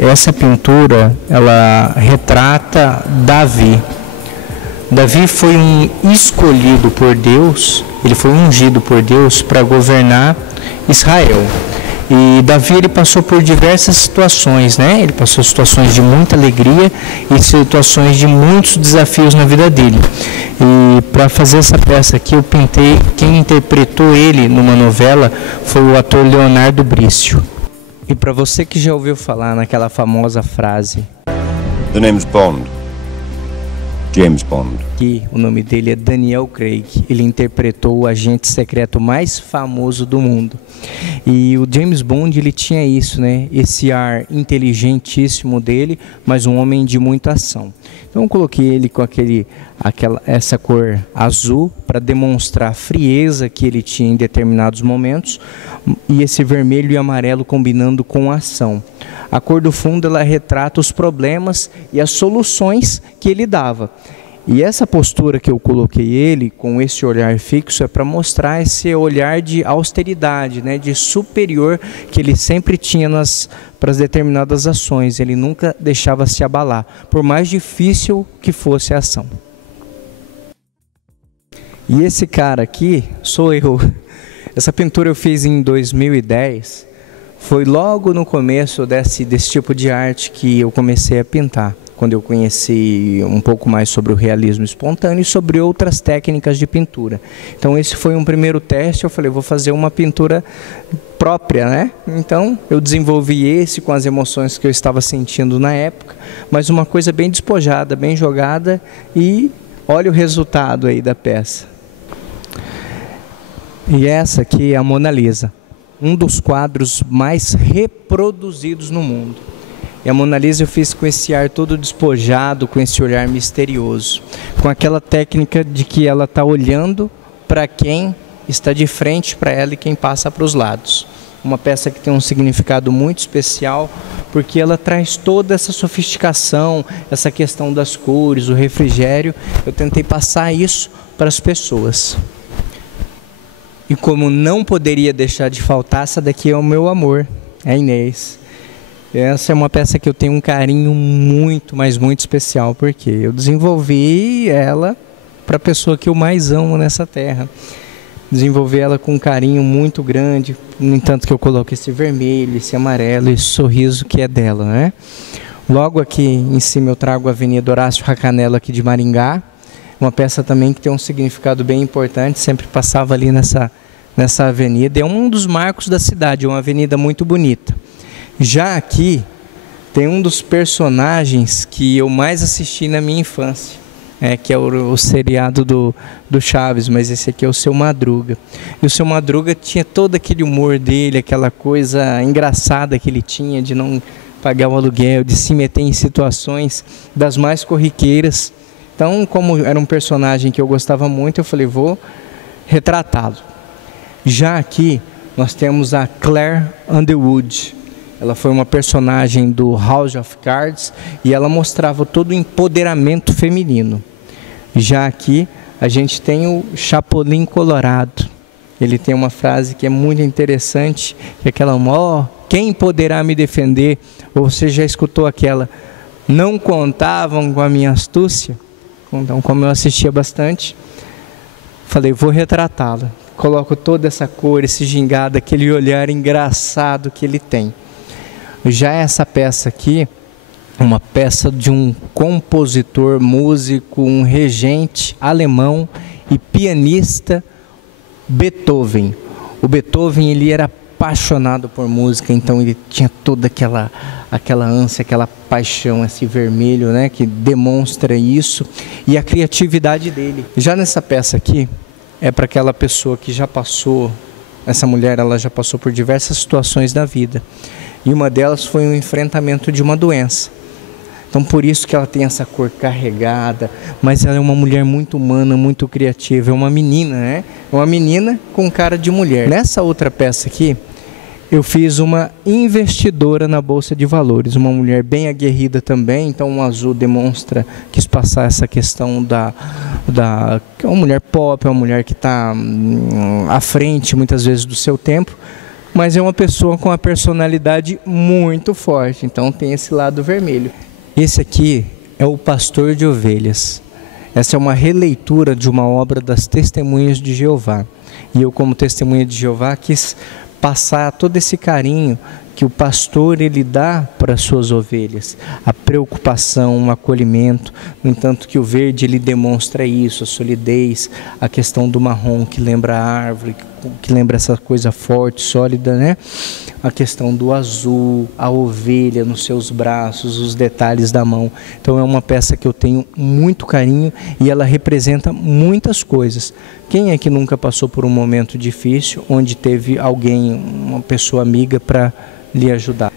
essa pintura, ela retrata Davi. Davi foi um escolhido por Deus, ele foi ungido por Deus para governar Israel. E Davi, ele passou por diversas situações, né? Ele passou situações de muita alegria e situações de muitos desafios na vida dele. E para fazer essa peça aqui, eu pintei, quem interpretou ele numa novela foi o ator Leonardo Brício. E para você que já ouviu falar naquela famosa frase: The name's Bond. James Bond. Que o nome dele é Daniel Craig. Ele interpretou o agente secreto mais famoso do mundo. E o James Bond, ele tinha isso, né? Esse ar inteligentíssimo dele, mas um homem de muita ação. Então eu coloquei ele com essa cor azul para demonstrar a frieza que ele tinha em determinados momentos, e esse vermelho e amarelo combinando com a ação. A cor do fundo, ela retrata os problemas e as soluções que ele dava. E essa postura que eu coloquei ele, com esse olhar fixo, é para mostrar esse olhar de austeridade, né, de superior que ele sempre tinha para as determinadas ações. Ele nunca deixava se abalar, por mais difícil que fosse a ação. E esse cara aqui sou eu. Essa pintura eu fiz em 2010. Foi logo no começo desse tipo de arte que eu comecei a pintar, quando eu conheci um pouco mais sobre o realismo espontâneo e sobre outras técnicas de pintura. Então esse foi um primeiro teste. Eu falei, vou fazer uma pintura própria, né? Então eu desenvolvi esse com as emoções que eu estava sentindo na época, mas uma coisa bem despojada, bem jogada, e olha o resultado aí da peça. E essa aqui é a Mona Lisa, um dos quadros mais reproduzidos no mundo. E a Mona Lisa eu fiz com esse ar todo despojado, com esse olhar misterioso, com aquela técnica de que ela está olhando para quem está de frente para ela e quem passa para os lados. Uma peça que tem um significado muito especial, porque ela traz toda essa sofisticação, essa questão das cores, o refrigério. Eu tentei passar isso para as pessoas. E como não poderia deixar de faltar, essa daqui é o meu amor, é a Inês. Essa é uma peça que eu tenho um carinho muito, mas muito especial, porque eu desenvolvi ela para a pessoa que eu mais amo nessa terra. Desenvolvi ela com um carinho muito grande, no entanto que eu coloco esse vermelho, esse amarelo, esse sorriso que é dela, né? Logo aqui em cima eu trago a Avenida Horácio Racanello aqui de Maringá, uma peça também que tem um significado bem importante, sempre passava ali nessa avenida. É um dos marcos da cidade, é uma avenida muito bonita. Já aqui tem um dos personagens que eu mais assisti na minha infância, que é o seriado do Chaves, mas esse aqui é o Seu Madruga. E o Seu Madruga tinha todo aquele humor dele, aquela coisa engraçada que ele tinha de não pagar o aluguel, de se meter em situações das mais corriqueiras. Então, como era um personagem que eu gostava muito, eu falei, vou retratá-lo. Já aqui nós temos a Claire Underwood. Ela foi uma personagem do House of Cards e ela mostrava todo o empoderamento feminino. Já aqui a gente tem o Chapolin Colorado. Ele tem uma frase que é muito interessante, que é aquela, quem poderá me defender? Ou você já escutou aquela, não contavam com a minha astúcia? Então, como eu assistia bastante, falei, vou retratá-la. Coloco toda essa cor, esse gingado, aquele olhar engraçado que ele tem. Já essa peça aqui, uma peça de um compositor, músico, um regente alemão e pianista, Beethoven. O Beethoven, ele era apaixonado por música, então ele tinha toda aquela ânsia, aquela paixão, esse vermelho, né, que demonstra isso, e a criatividade dele. Já nessa peça aqui, é para aquela pessoa que já passou, essa mulher, ela já passou por diversas situações da vida. E uma delas foi o enfrentamento de uma doença. Então por isso que ela tem essa cor carregada, mas ela é uma mulher muito humana, muito criativa. É uma menina, né? É uma menina com cara de mulher. Nessa outra peça aqui, eu fiz uma investidora na Bolsa de Valores, uma mulher bem aguerrida também. Então o azul demonstra, quis passar essa questão que é uma mulher pop, é uma mulher que está à frente muitas vezes do seu tempo, mas é uma pessoa com uma personalidade muito forte, então tem esse lado vermelho. Esse aqui é o Pastor de Ovelhas. Essa é uma releitura de uma obra das Testemunhas de Jeová. E eu, como testemunha de Jeová, quis passar todo esse carinho que o pastor ele dá para as suas ovelhas, a preocupação, o acolhimento. No entanto que o verde ele demonstra isso, a solidez, a questão do marrom que lembra a árvore, que lembra essa coisa forte, sólida, né? A questão do azul, a ovelha nos seus braços, os detalhes da mão. Então é uma peça que eu tenho muito carinho e ela representa muitas coisas. Quem é que nunca passou por um momento difícil, onde teve alguém, uma pessoa amiga para lhe ajudar?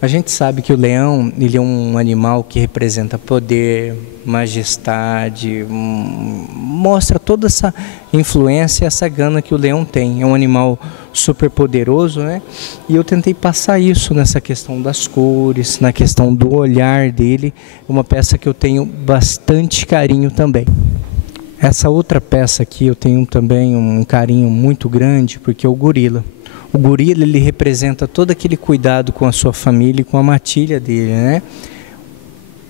A gente sabe que o leão ele é um animal que representa poder, majestade, mostra toda essa influência, essa gana que o leão tem. É um animal super poderoso, né? E eu tentei passar isso nessa questão das cores, na questão do olhar dele. Uma peça que eu tenho bastante carinho também. Essa outra peça aqui eu tenho também um carinho muito grande, porque é o gorila. O gorila ele representa todo aquele cuidado com a sua família e com a matilha dele, né?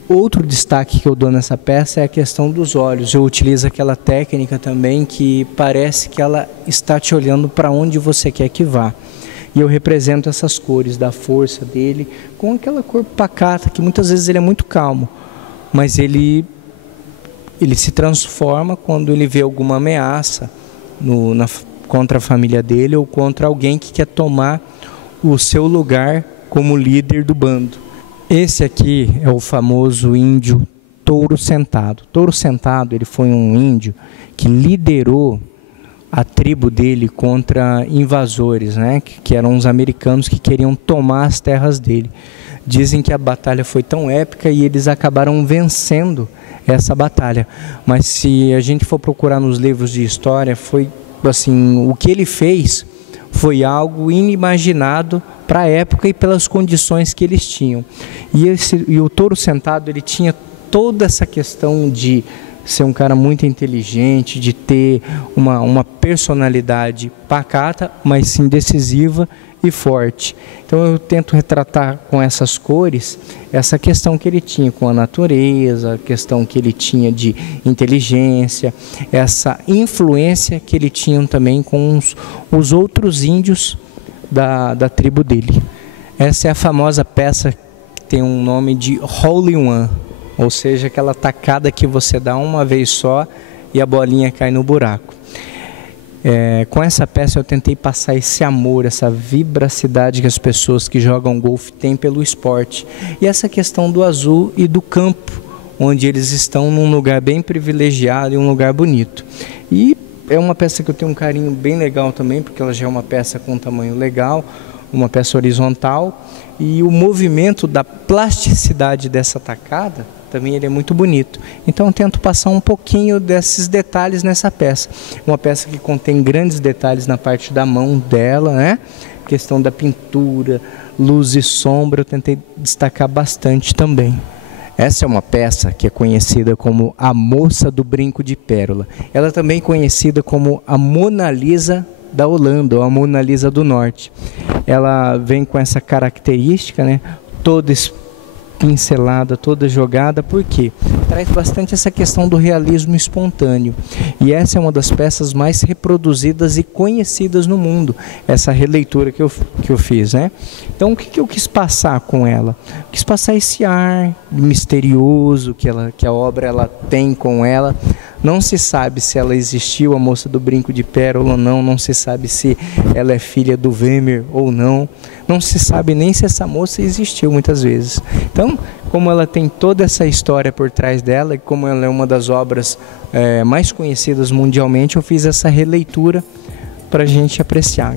Outro destaque que eu dou nessa peça é a questão dos olhos. Eu utilizo aquela técnica também que parece que ela está te olhando para onde você quer que vá. E eu represento essas cores da força dele com aquela cor pacata, que muitas vezes ele é muito calmo, mas ele se transforma quando ele vê alguma ameaça contra a família dele ou contra alguém que quer tomar o seu lugar como líder do bando. Esse aqui é o famoso índio Touro Sentado. Touro Sentado ele foi um índio que liderou a tribo dele contra invasores, né? Que eram os americanos que queriam tomar as terras dele. Dizem que a batalha foi tão épica e eles acabaram vencendo essa batalha. Mas se a gente for procurar nos livros de história, foi assim, o que ele fez foi algo inimaginado para a época e pelas condições que eles tinham. E o Touro Sentado ele tinha toda essa questão de ser um cara muito inteligente, de ter uma personalidade pacata, mas sim decisiva e forte. Então eu tento retratar com essas cores essa questão que ele tinha com a natureza, a questão que ele tinha de inteligência, essa influência que ele tinha também com os outros índios da tribo dele. Essa é a famosa peça que tem um nome de Hole in One, ou seja, aquela tacada que você dá uma vez só e a bolinha cai no buraco. Com essa peça eu tentei passar esse amor, essa vibracidade que as pessoas que jogam golfe têm pelo esporte. E essa questão do azul e do campo, onde eles estão num lugar bem privilegiado e um lugar bonito. E é uma peça que eu tenho um carinho bem legal também, porque ela já é uma peça com um tamanho legal, uma peça horizontal. E o movimento da plasticidade dessa tacada também ele é muito bonito. Então eu tento passar um pouquinho desses detalhes nessa peça. Uma peça que contém grandes detalhes na parte da mão dela, né? Questão da pintura, luz e sombra, eu tentei destacar bastante também. Essa é uma peça que é conhecida como a Moça do Brinco de Pérola. Ela também é conhecida como a Mona Lisa da Holanda, ou a Mona Lisa do Norte. Ela vem com essa característica, né? Toda pincelada, toda jogada, porque traz bastante essa questão do realismo espontâneo. E essa é uma das peças mais reproduzidas e conhecidas no mundo, essa releitura que eu fiz, né? Então o que eu quis passar com ela? Quis passar esse ar misterioso que a obra ela tem com ela. Não se sabe se ela existiu, a Moça do Brinco de Pérola ou não, não se sabe se ela é filha do Vermeer ou não, não se sabe nem se essa moça existiu muitas vezes. Então, como ela tem toda essa história por trás dela e como ela é uma das obras mais conhecidas mundialmente, eu fiz essa releitura para a gente apreciar.